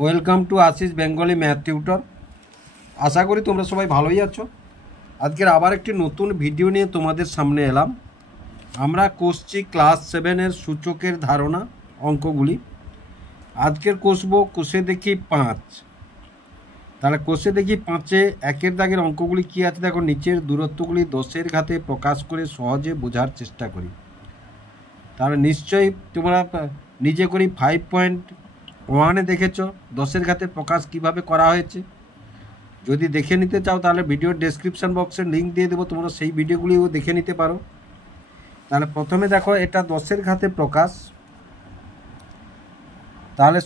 Welcome to Ashis Bengali math tutor. আশা করি তোমরা সবাই ভালোই আছো। আজকের আবার একটি নতুন ভিডিও নিয়ে তোমাদের সামনে এলাম। আমরা কষছি ক্লাস 7-এর সূচকের ধারণা অঙ্কগুলি। আজকের কষবো কোষে দেখি 5। তাহলে কোষে দেখি 5-এ একের দাগের অঙ্কগুলি কী আছে দেখো। নিচের দূরত্বগুলি 10-এর ঘাতে প্রকাশ করে সহজে বোঝার চেষ্টা করি। তাহলে নিশ্চয়ই তোমরা নিজে করি 5.1-এ দেখেছো 10-এর ঘাতে প্রকাশ কিভাবে করা হয়েছে। যদি দেখে নিতে চাও তাহলে ভিডিওর ডেসক্রিপশন বক্সে লিঙ্ক দিয়ে দেবো, তোমরা সেই ভিডিওগুলিও দেখে নিতে পারো। তাহলে প্রথমে দেখো এটা 10-এর ঘাতে প্রকাশ। তাহলে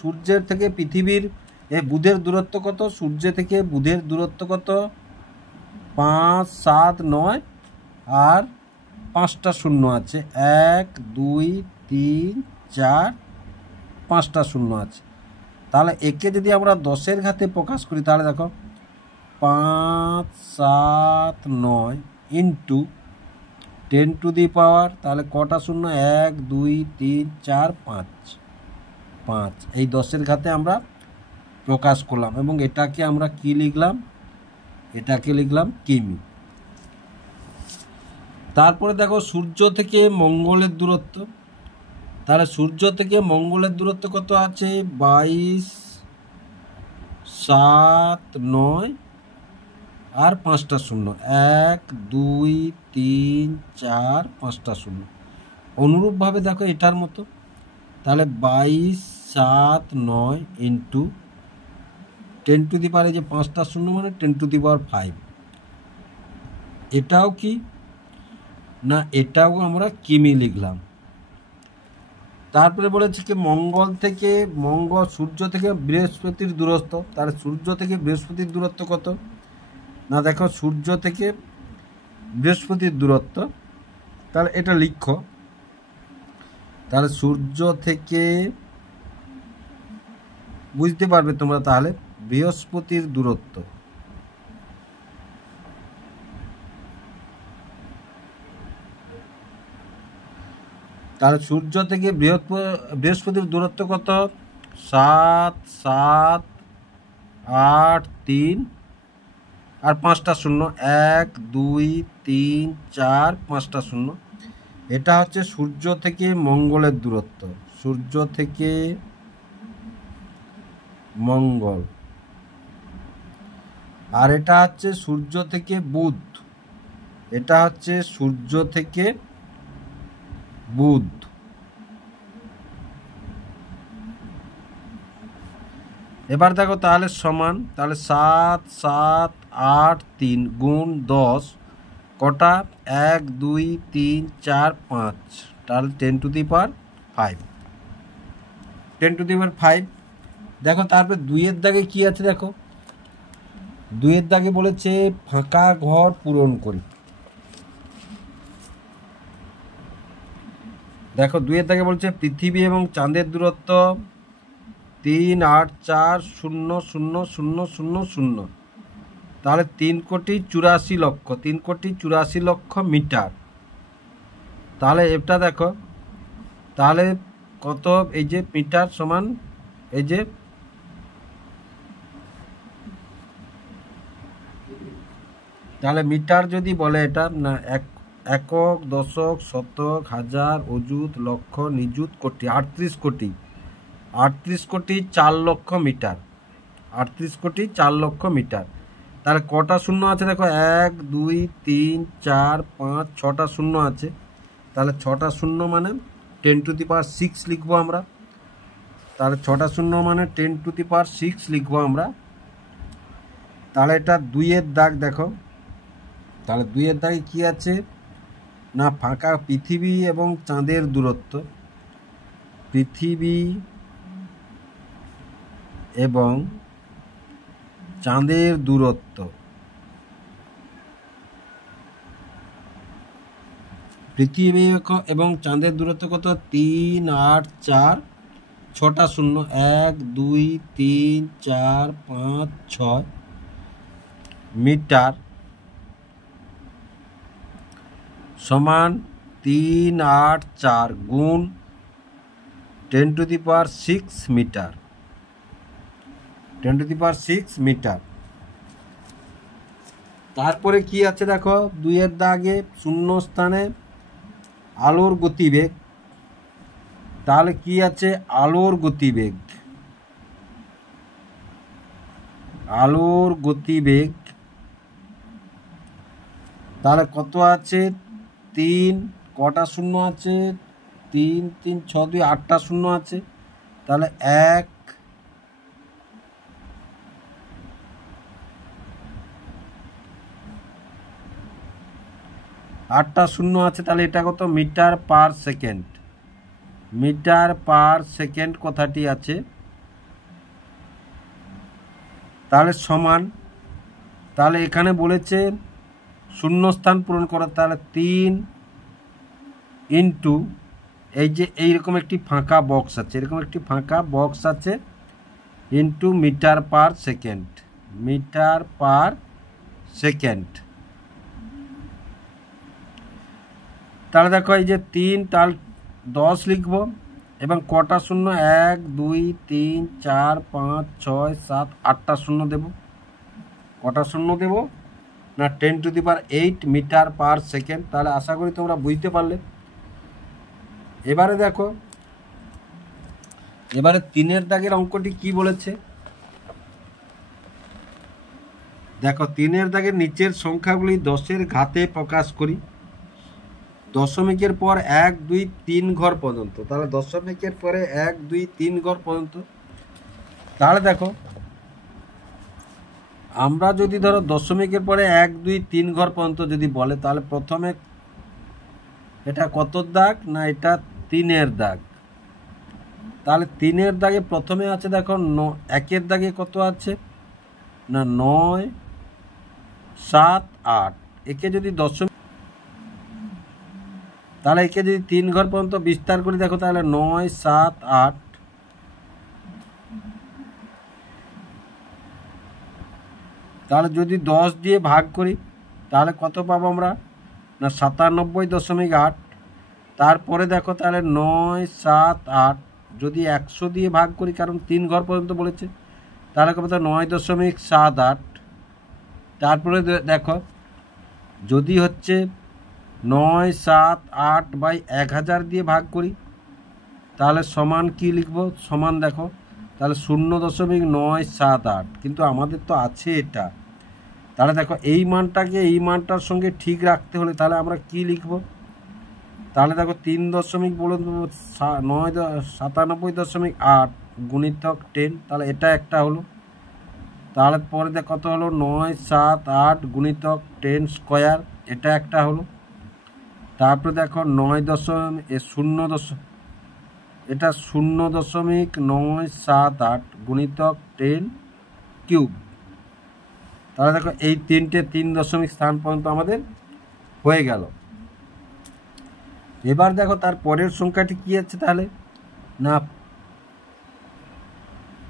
সূর্যের থেকে পৃথিবীর বুধের দূরত্ব কত? সূর্য থেকে বুধের দূরত্ব কত? 5, 7, 9 আর 5টা শূন্য আছে। 1, 2, 3, 4, 5টা শূন্য আছে। তাহলে একে যদি আমরা 10-এর ঘাতে প্রকাশ করি তাহলে দেখো 5, 7, 9 ইন্টু 10 টু দি পাওয়ার, তাহলে কটা শূন্য? 1, 2, 3, 4, 5 এই 10-এর ঘাতে আমরা প্রকাশ করলাম এবং এটাকে আমরা কি লিখলাম? এটাকে লিখলাম কিমি। তারপরে দেখো সূর্য থেকে মঙ্গলের দূরত্ব। তাহলে সূর্য থেকে মঙ্গলের দূরত্ব কত আছে? 22, 7, 9 আর 5টা শূন্য। 1, 2, 3, 4, 5টা শূন্য। অনুরূপভাবে দেখো এটার মতো। তাহলে 22, 7, 9 ইন্টু 10 টু দি পাওয়ার, এই যে 5টা শূন্য মানে 10 টু দি পাওয়ার 5। এটাও কি না, এটাও আমরা কিমি লিখলাম। তারপরে বলেছে কি সূর্য থেকে বৃহস্পতির দূরত্ব। তাহলে সূর্য থেকে বৃহস্পতির দূরত্ব কত? না দেখো সূর্য থেকে বৃহস্পতির দূরত্ব, তাহলে এটা লিখো। তাহলে সূর্য থেকে বুঝতে পারবে তোমরা, তাহলে বৃহস্পতির দূরত্ব। তাহলে সূর্য থেকে বৃহস্পতির দূরত্ব কত? 7, 7, 8, 3 আর 5টা শূন্য। 1, 2, 3, 4, 5টা শূন্য। এটা হচ্ছে সূর্য থেকে মঙ্গলের দূরত্ব। সূর্য থেকে মঙ্গল। আর এটা হচ্ছে সূর্য থেকে বুধ। এটা হচ্ছে সূর্য থেকে বুধ। এবার দেখো তাহলে সমান, তাহলে 7, 7, 8, 3 গুণ 10 কটা? 1, 2, 3, 4, 5, তাহলে 10 to the power 5। 10 to the power 5। দেখো তারপরে 2-এর দাগে কি আছে দেখো। 2-এর দাগে বলেছে ফাঁকা ঘর পূরণ করি। দেখো 2-এর দাগে বলছে পৃথিবী এবং চাঁদের দূরত্ব 3, 8, 4, 0, 0, 0, 0, 0। তাহলে 3,84,00,000 মিটার। তাহলে এটা দেখো, তাহলে কত? এই যে মিটার সমান এই যে তাহলে মিটার যদি বলে এটা না, একক, দশক, শতক, হাজার, অযুত, লক্ষ, নিযুত, কোটি। 38 কোটি 4 লক্ষ মিটার। 38 কোটি 4 লক্ষ মিটার। তাহলে কটা শূন্য আছে দেখো? 1, 2, 3, 4, 5, 6টা শূন্য আছে। তাহলে 6টা শূন্য মানে 10 টু দি পাওয়ার 6 লিখবো আমরা। তাহলে 6টা শূন্য মানে 10 টু দি পাওয়ার 6 লিখবো আমরা। তাহলে এটা 2-এর দাগ দেখো। তাহলে 2-এর দাগে কি আছে না, ফাঁকা পৃথিবী এবং চাঁদের দূরত্ব। পৃথিবী এবং চাঁদের দূরত্ব। পৃথিবী এবং চাঁদের দূরত্ব কত? 3, 8, 4, 6টা শূন্য। 1, 2, 3, 4, 5, 6 মিটার সমান 3, 8, 4 গুণ 10 to the power 6 metre. 10⁶ metre. তারপরে কি আছে দেখো, 2-এর দাগে শূন্য স্থানে আলোর গতিবেগ। তাহলে কি আছে, আলোর গতিবেগ, আলোর গতিবেগ তাহলে কত আছে, 3, কটা শূন্য আছে, 3 3 6 2 8টা শূন্য আছে। তাহলে 1 8টা শূন্য আছে। তাহলে এটা কত, metre per second, metre per second কথাটি আছে। তাহলে সমান, তাহলে এখানে বলেছে শূন্যস্থান পূরণ করা, তাহলে 3 ইন্টু এই যে এইরকম একটি ফাঁকা বক্স আছে, এরকম একটি ফাঁকা বক্স আছে, into metre per second, metre per second. তাহলে দেখো এই যে 3, তাহলে 10 লিখব এবং কটা শূন্য, 1 2 3 4 5 6 7 8টা শূন্য দেব। কটা শূন্য দেব না, 10⁸ মিটার পার সেকেন্ড। তাহলে আশা করি তোমরা বুঝতে পারলে। এবারে দেখো, এবারে 3-এর দাগের অঙ্কটি কি বলেছে দেখো। 3-এর দাগের নিচের সংখ্যাগুলি 10-এর ঘাতে প্রকাশ করি, দশমিকের পর 1 2 3 ঘর পর্যন্ত। তাহলে দশমিকের পরে 1 2 3 ঘর পর্যন্ত। তাহলে দেখো, আমরা যদি ধরো দশমিকের পরে 1 2 3 ঘর পর্যন্ত যদি বলে, তাহলে প্রথমে এটা কত দাগ না, এটা 3-এর দাগ। তাহলে 3-এর দাগে প্রথমে আছে দেখো 1-এর দাগে কত আছে না, 9 7 8। একে যদি দশমিক, তাহলে একে যদি 3 ঘর পর্যন্ত বিস্তার করি দেখো, তাহলে 9 7 8। তাহলে যদি 10 দিয়ে ভাগ করি তাহলে কত পাবো আমরা না, 97.8। তারপরে দেখো তাহলে 9 7 8 যদি 100 দিয়ে ভাগ করি, কারণ 3 ঘর পর্যন্ত বলেছে, তাহলে কত, 9.78। তারপরে দেখো যদি হচ্ছে 9 7 8/1000 দিয়ে ভাগ করি, তাহলে সমান কি লিখবো, সমান দেখো তাহলে 0.978। কিন্তু আমাদের তো আছে এটা। তাহলে দেখো এই মানটাকে এই মানটার সঙ্গে ঠিক রাখতে হলে তাহলে আমরা কি লিখব, তাহলে দেখো 3 দশমিক বলে 97.8 গুণিতক 10। তাহলে এটা একটা হলো। তাহলে পরে দেখ কত হলো, 9 7 8 গুণিতক 10 স্কোয়ার, এটা একটা হলো। তারপরে দেখো 9.0 এটা 0.978 গুণিতক 10 কিউব। তাহলে দেখো এই 3 দশমিক স্থান পর্যন্ত আমাদের হয়ে গেল। এবার দেখো তার পরের সংখ্যাটি কি আছে, তাহলে না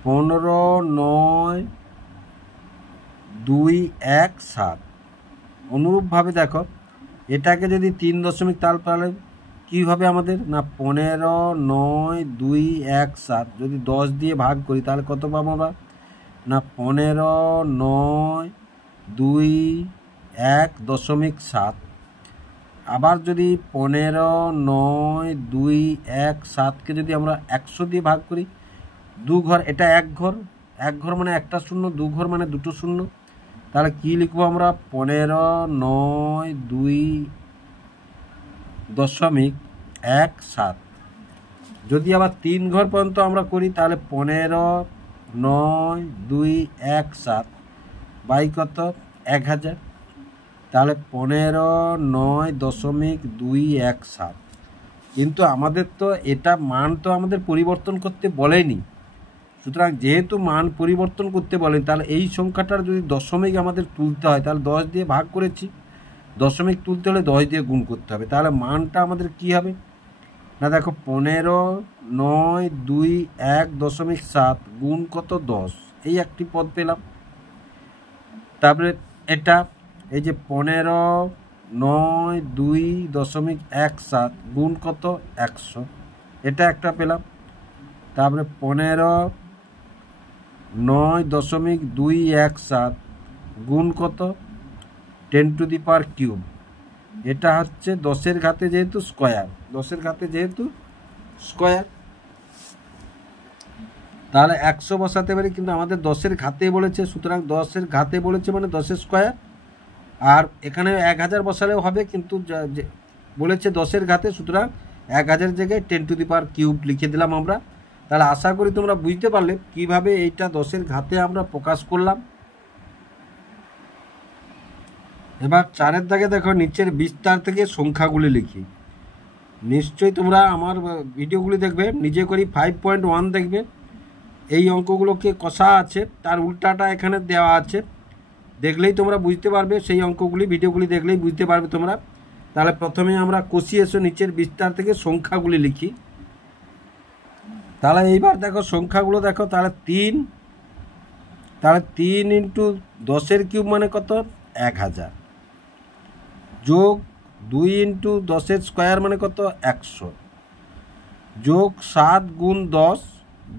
15 9 2 1 7। অনুরূপভাবে দেখো এটাকে যদি 3 দশমিক, তাহলে কীভাবে আমাদের না 15 9 2 1 7 যদি 10 দিয়ে ভাগ করি তাহলে কত পাবো আমরা না, 15 9 2 1.7। আবার যদি 15 9 2 1 7কে যদি আমরা 100 দিয়ে ভাগ করি, 2 ঘর, এটা 1 ঘর, 1 ঘর মানে একটা শূন্য, 2 ঘর মানে দুটো শূন্য। তাহলে কি লিখবো আমরা, 15 9 2 দশমিক 1 7। যদি আবার 3 ঘর পর্যন্ত আমরা করি তাহলে 15 9 2 1 7 বাই কত 1000। তাহলে 15 9.217। কিন্তু আমাদের তো এটা মান তো আমাদের পরিবর্তন করতে বলেনি। সুতরাং যেহেতু মান পরিবর্তন করতে বলেন, তাহলে এই সংখ্যাটার যদি দশমিক আমাদের তুলতে হয় তাহলে 10 দিয়ে ভাগ করেছি, দশমিক তুলতে হলে 10 দিয়ে গুণ করতে হবে। তাহলে মানটা আমাদের কি হবে না, দেখো 15 9 2 1.7 গুণ কত 10, এই একটি পদ পেলাম। তারপরে এটা এই যে 15 9 2.17 গুণ কত 100, এটা একটা পেলাম। তারপরে 15 9.217 গুণ কত 10⁻³ এটা হচ্ছে 10-এর ঘাতে যেহেতু স্কোয়ার, 10-এর ঘাতে যেহেতু স্কোয়ার, তাহলে 100 বসাতে পারি, কিন্তু আমাদের 10-এর ঘাতে বলেছে, সুতরাং 10-এর ঘাতে বলেছে মানে 10-এর স্কোয়ার। আর এখানে 1000 বসালেও হবে, কিন্তু বলেছে 10-এর ঘাতে, সুতরাং 1000 জায়গায় 10⁻³ লিখে দিলাম আমরা। তাহলে আশা করি তোমরা বুঝতে পারলে কিভাবে এইটা 10-এর ঘাতে আমরা প্রকাশ করলাম। এবার 4-এর দাগে দেখো, নিচের বিস্তার থেকে সংখ্যাগুলি লিখি। নিশ্চয়ই তোমরা আমার ভিডিওগুলি দেখবে, নিজে করি 5.1 দেখবে, এই অঙ্কগুলোকে কষা আছে, তার উল্টাটা এখানে দেওয়া আছে, দেখলেই তোমরা বুঝতে পারবে, সেই অঙ্কগুলি ভিডিওগুলি দেখলেই বুঝতে পারবে তোমরা। তাহলে প্রথমে আমরা কষিয়ে এসে নিচের বিস্তার থেকে সংখ্যাগুলি লিখি। তাহলে এইবার দেখো সংখ্যাগুলো দেখো, তাহলে 3 × 10�³ মানে কত 1000, যোগ 2 × 10-এর স্কোয়ার মানে কত 100, যোগ 7 × 10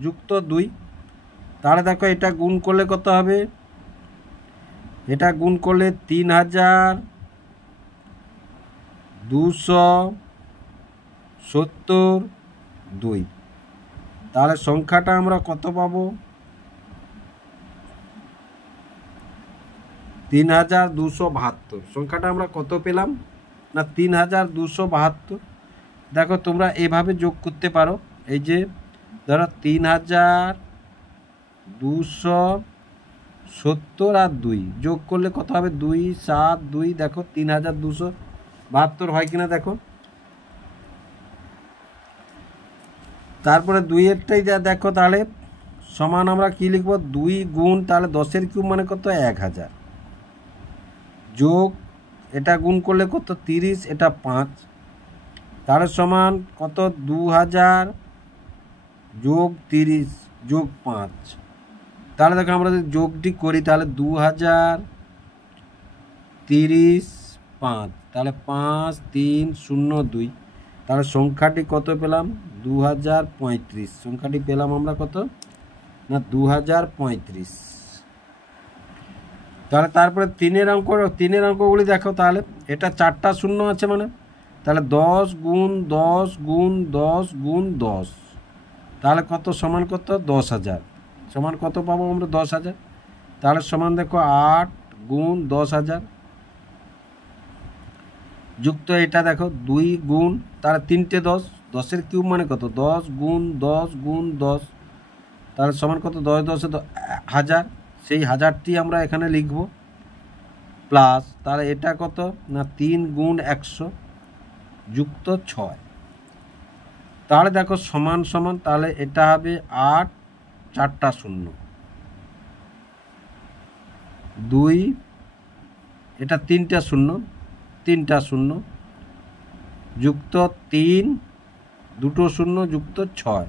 যুক্ত 2। তাহলে দেখো এটা গুণ করলে কত হবে, এটা গুণ করলে 3272। তাহলে সংখ্যাটা আমরা কত পাবো 3272। সংখ্যাটা আমরা কত পেলাম না 3272। দেখো তোমরা এভাবে যোগ করতে পারো, এই যে ধরো 3270 আর 2 যোগ করলে কত হবে 2 7 2, দেখো 3272 হয় কিনা দেখো। তারপরে 2-এরটাই দেখো, তাহলে সমান আমরা কি লিখবো 2 গুণ, তাহলে 10⁻³ মানে কত 1000, যোগ এটা গুণ করলে কত 30, এটা 5, তাহলে সমান কত 2000 যোগ 30 যোগ 5। তাহলে দেখো আমরা যদি যোগটি করি, তাহলে 2000 30 5, তাহলে 5 3 0 2, তাহলে সংখ্যাটি কত পেলাম 2035। সংখ্যাটি পেলাম আমরা কত না 2035। তাহলে তারপরে 3-এর অঙ্কগুলি দেখো, তাহলে এটা 4টা শূন্য আছে মানে, তাহলে 10 গুণ 10 গুণ 10 গুণ 10, তাহলে কত সমান কত 10,000, সমান কত পাবো আমরা 10,000। তাহলে সমান দেখো 8 গুণ 10,000 যুক্ত এটা দেখো 2 গুণ, তাহলে 3টে 10, 10⁻³ মানে কত 10 গুণ 10 গুণ 10, তাহলে সমান কত 10 10 1000, সেই 1000টি আমরা এখানে লিখব প্লাস, তাহলে এটা কত না 3 গুণ 100 যুক্ত 6। তাহলে দেখো সমান সমান, তাহলে এটা হবে 8 4টা শূন্য 2, এটা 3টা শূন্য 3টা শূন্য যুক্ত 3 2টো শূন্য যুক্ত 6।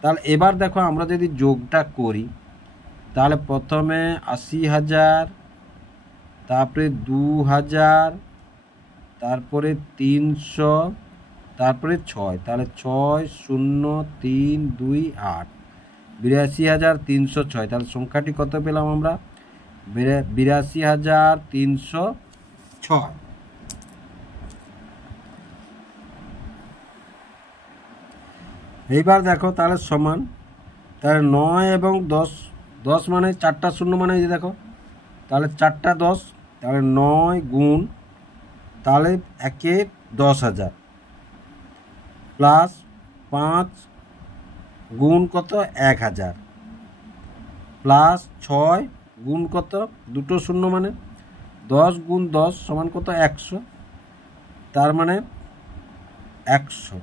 তাহলে এবার দেখো আমরা যদি যোগটা করি, তাহলে প্রথমে 80,000, তারপরে 2000, তারপরে 300, তারপরে 6, তাহলে 6 0 3 2 8, 82,306। তাহলে সংখ্যাটি কত পেলাম আমরা 82,306। এইবার দেখো তাহলে সমান, তাহলে 9 এবং 10, 10 মানে 4টা শূন্য মানে এই যে দেখো, তাহলে 4টা 10, তাহলে 9 গুণ, তাহলে 1 10,000 প্লাস 5 গুণ কত 1000 প্লাস 6 গুণ কত 2টো শূন্য মানে 10 গুণ 10 সমান কত 100, তার মানে 100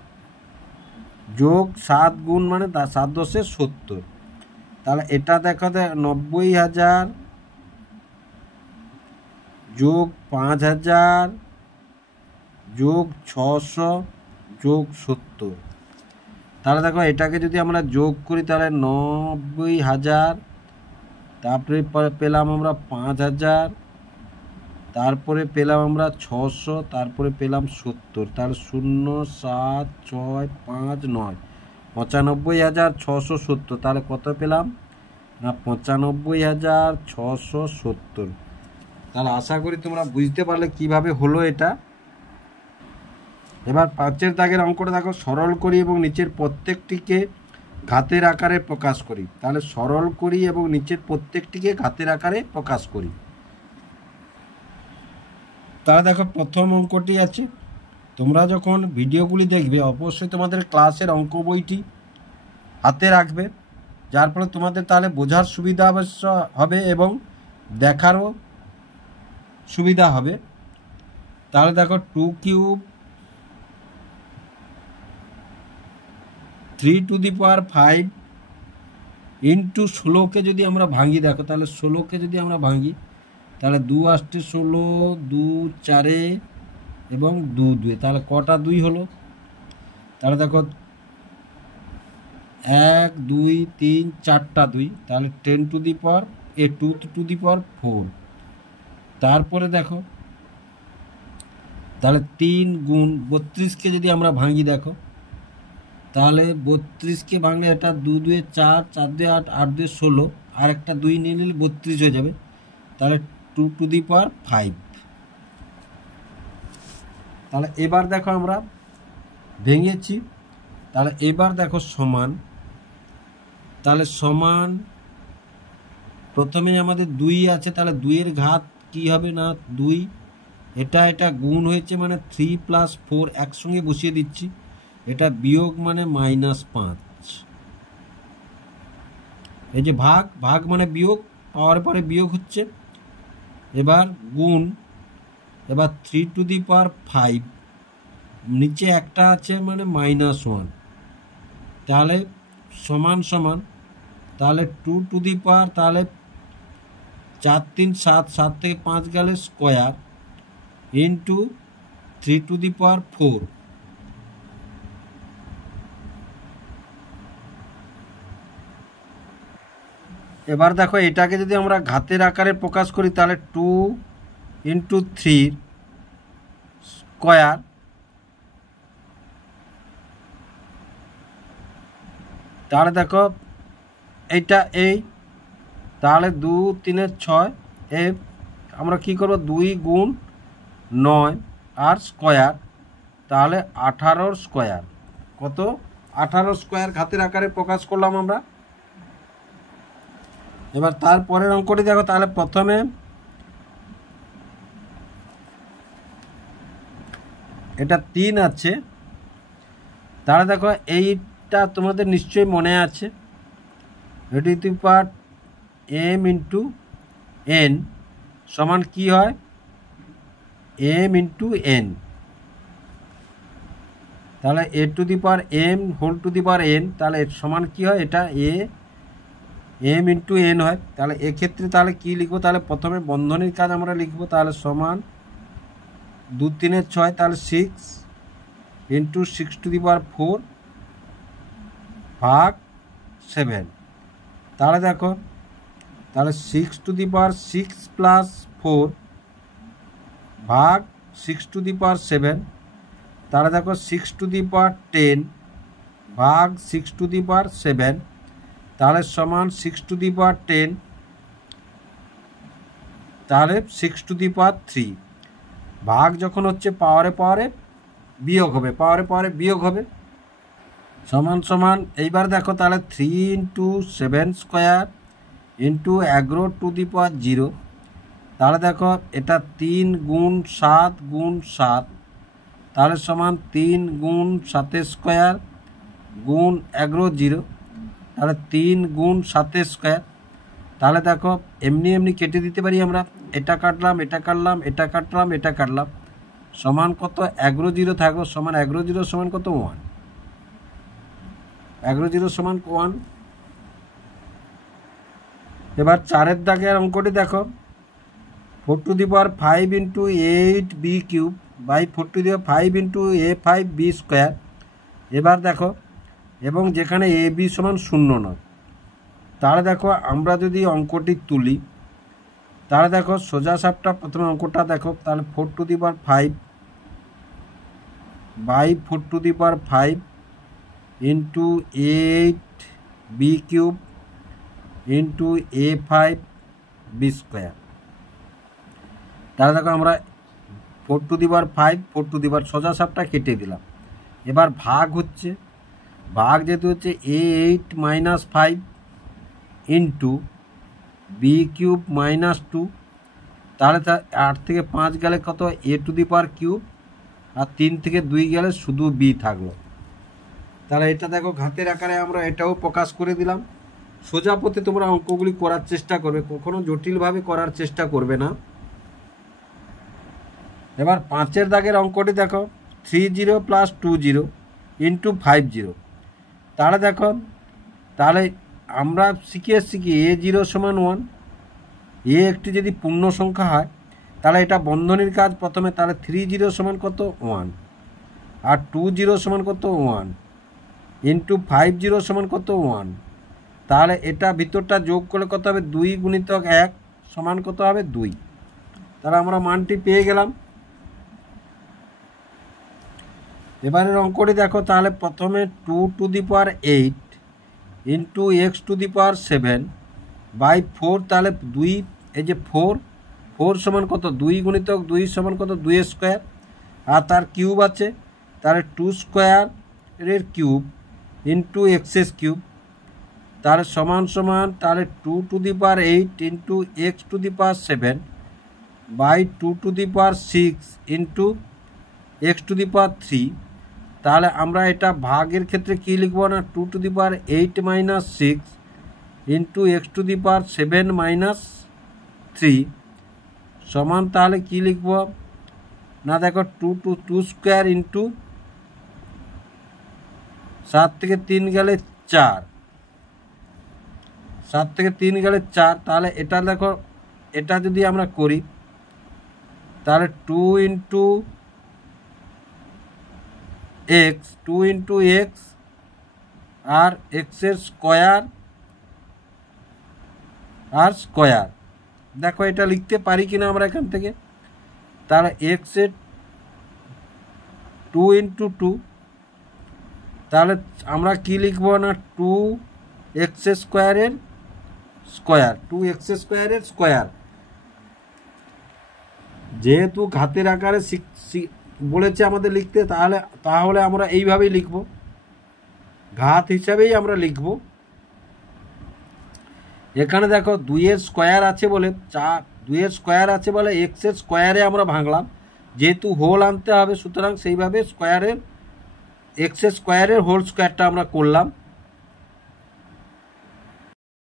যোগ 7 গুণ মানে 7 10 70। তাহলে এটা দেখো 90,000 যোগ 5,000 যোগ 600 যোগ 70। তাহলে দেখো এটাকে যদি আমরা যোগ করি, তাহলে 90,000, তারপরে পেলাম আমরা 5,000, তারপরে পেলাম আমরা 600, তারপরে পেলাম 70। তাহলে 0 7 6 5 9, 95,670। তাহলে কত পেলাম না 95,670। তাহলে আশা করি তোমরা বুঝতে পারলে কিভাবে হলো এটা। এবার 5-এর দাগের অঙ্কটা দেখো, সরল করি এবং নিচের প্রত্যেকটিকে ঘাতের আকারে প্রকাশ করি। তাহলে সরল করি এবং নিচের প্রত্যেকটিকে ঘাতের আকারে প্রকাশ করি। তাহলে দেখো প্রথম অঙ্কটি আছে। তোমরা যখন ভিডিওগুলি দেখবে অবশ্যই তোমাদের ক্লাসের অঙ্ক বইটি হাতে রাখবে, যার ফলে তোমাদের তাহলে বোঝার সুবিধা অবশ্য হবে এবং দেখারও সুবিধা হবে। তাহলে দেখো 2 cube 3 to the power 5 into 16কে যদি আমরা ভাঙি, দেখো তাহলে 16কে যদি আমরা ভাঙি তাহলে 2 8 16, 2 4 এবং 2 2, তাহলে কটা 2 হলো? তাহলে দেখো 1 2 3 4টা 2, তাহলে 10 to the power 2 two the পাওয়ার 4। তারপরে দেখো তাহলে 3 গুণ 32কে যদি আমরা ভাঙি, দেখো তাহলে 32কে ভাঙলে এটা 2 2 4, 4 2 8, 8 2 16, আর একটা 2 নিয়ে নিলে 32 হয়ে যাবে। তাহলে 2 টু দি পাওয়ার 5। তাহলে এবার দেখো আমরা ভেঙেছি। তাহলে এবার দেখো সমান, তাহলে সমান প্রথমে আমাদের 2 আছে, তাহলে 2-এর ঘাত কি হবে না 2, এটা গুণ হয়েছে মানে 3 + 4 একসঙ্গে বসিয়ে দিচ্ছি, এটা বিয়োগ মানে -5। এই যে ভাগ মানে বিয়োগ, পাওয়ার পরে বিয়োগ হচ্ছে। এবার গুণ, এবার 3 টু দি পাওয়ার 5, নিচে একটা আছে মানে -1, তাহলে সমান সমান, তাহলে 2 টু দি পাওয়ার, তাহলে 4 3 7, 7 থেকে 5 গেলে স্কোয়ার ইন্টু 3 টু দি পাওয়ার 4। এবার দেখো এটাকে যদি আমরা ঘাতের আকারে প্রকাশ করি তাহলে 2 ইন্টু 3 স্কোয়ার, তাহলে দেখো এইটা এই, তাহলে 2 3 6, আমরা কি করব 2 গুণ 9 আর স্কোয়ার, তাহলে 18 স্কোয়ার। কত? 18 স্কোয়ার ঘাতের আকারে প্রকাশ করলাম আমরা। এবার তারপরের অঙ্কটি দেখো, তাহলে প্রথমে এটা 3 আছে, তাহলে দেখো এইটা তোমাদের নিশ্চয়ই মনে আছে, এটি to power m into n সমান কি হয় m ইন্টু n। তাহলে a to the power m whole to the power n, তাহলে সমান কি হয়, এটা m ইন্টু n হয়। তাহলে এক্ষেত্রে তাহলে কি লিখবো, তাহলে প্রথমে বন্ধনীর কাজ আমরা লিখবো, তাহলে সমান 2 3 6, তাহলে 6 ইন্টু 6 টু দি পাওয়ার 4 ভাগ 7। তাহলে দেখো তাহলে 6 টু দি পাওয়ার 6 + 4 ভাগ 6 টু দি পাওয়ার 7, তাহলে দেখো 6 টু দি পাওয়ার 10 ভাগ 6 টু দি পাওয়ার 7, তাহলে সমান 6 টু দি পাওয়ার 10, তাহলে 6 টু দি পাওয়ার 3। ভাগ যখন হচ্ছে পাওয়ারে বিয়োগ হবে, পাওয়ারে বিয়োগ হবে, সমান সমান এইবার দেখো তাহলে 3 into 7 square into 11 to the power 0, তাহলে দেখো এটা 3 গুণ 7 গুণ 7, তাহলে সমান 3 গুণ 7 স্কোয়ার গুণ 11 0, তাহলে 3 গুণ 7 স্কোয়ার। তাহলে দেখো এমনি কেটে দিতে পারি আমরা, এটা কাটলাম এটা কাটলাম এটা কাটলাম এটা কাটলাম, সমান কত 11 0 থাকলো, সমান 11 0 সমান কত 1, 11 0 সমান 1। এবার 4-এর দাগের অঙ্কটি দেখো, 4 to the power 5 into 8b cube by 4 to the power 5 into a5b square. এবার দেখো এবং যেখানে এ বি সমান 0 নয়, তাহলে দেখো আমরা যদি অঙ্কটি তুলি, তাহলে দেখো সোজা সাপটা প্রথমে অঙ্কটা দেখো, তাহলে 4 to the power 5 by 4 to the power 5 into 8b cube into a5 B square. তাহলে দেখো আমরা 4⁵ 4⁵ সোজা সাপটা কেটে দিলাম। এবার ভাগ হচ্ছে, ভাগ যেহেতু হচ্ছে a8 - 5 ইন্টু b³ -2, তাহলে 8 থেকে 5 গেলে কত a⁵, আর 3 থেকে 2 গেলে শুধু b থাকলো। তাহলে এটা দেখো ঘাতের আকারে আমরা এটাও প্রকাশ করে দিলাম। সোজা পথে তোমরা অঙ্কগুলি করার চেষ্টা করবে, কখনো জটিলভাবে করার চেষ্টা করবে না। এবার 5-এর দাগের অঙ্কটি দেখো 30 + 20 ইন্টু 50। তাহলে দেখো, তাহলে আমরা শিখে এসছি কি a0 = 1, এ একটি যদি পূর্ণ সংখ্যা হয় তাহলে এটা বন্ধনীর কাজ প্রথমে, তাহলে 30 = কত 1, আর 20 = কত 1, ইন্টু 50 = কত 1। তাহলে এটা ভিতরটা যোগ করলে কত হবে 2 × 1 = কত হবে 2। তাহলে আমরা মানটি পেয়ে গেলাম। এবারের অঙ্কটি দেখো, তাহলে প্রথমে 2⁸ ইন্টু x⁷ 4, তাহলে 2, এই যে 4 = কত 2 × 2 = কত 2² আর তার কিউব আছে, তাহলে 2² কিউব ইন্টু x³ তাহলে সমান তাহলে 2⁸ ইন্টু x⁷ 2�6 ইন্টু x³ তাহলে আমরা এটা ভাগের ক্ষেত্রে কি লিখব না 2⁸ 6 ইন্টু x⁷ -3 সমান, তাহলে কি লিখব না দেখো 2² ইন্টু 7 থেকে 3 গেলে 4, 7 থেকে 3 গেলে 4। তাহলে এটা দেখো, এটা যদি আমরা করি তাহলে 2 ইন্টু x আর x-এর স্কোয়ার আর স্কোয়ার। দেখো এটা লিখতে পারি কিনা আমরা এখান থেকে, তাহলে x-এর 2 × 2, তাহলে আমরা কি লিখব না 2x² স্কোয়ার, 2x² স্কোয়ার। যেহেতু ঘাতের আকারে বলেছে আমাদের লিখতে, তাহলে আমরা এইভাবেই লিখব, ঘাত হিসাবেই আমরা লিখব। এখানে দেখো 2-এর স্কোয়ার আছে বলে 2-এর স্কোয়ার আছে বলে x-এর স্কোয়ারে আমরা ভাঙলাম, যেহেতু হোল আনতে হবে সুতরাং সেইভাবে x-এর স্কোয়ারের হোল স্কোয়ারটা আমরা করলাম।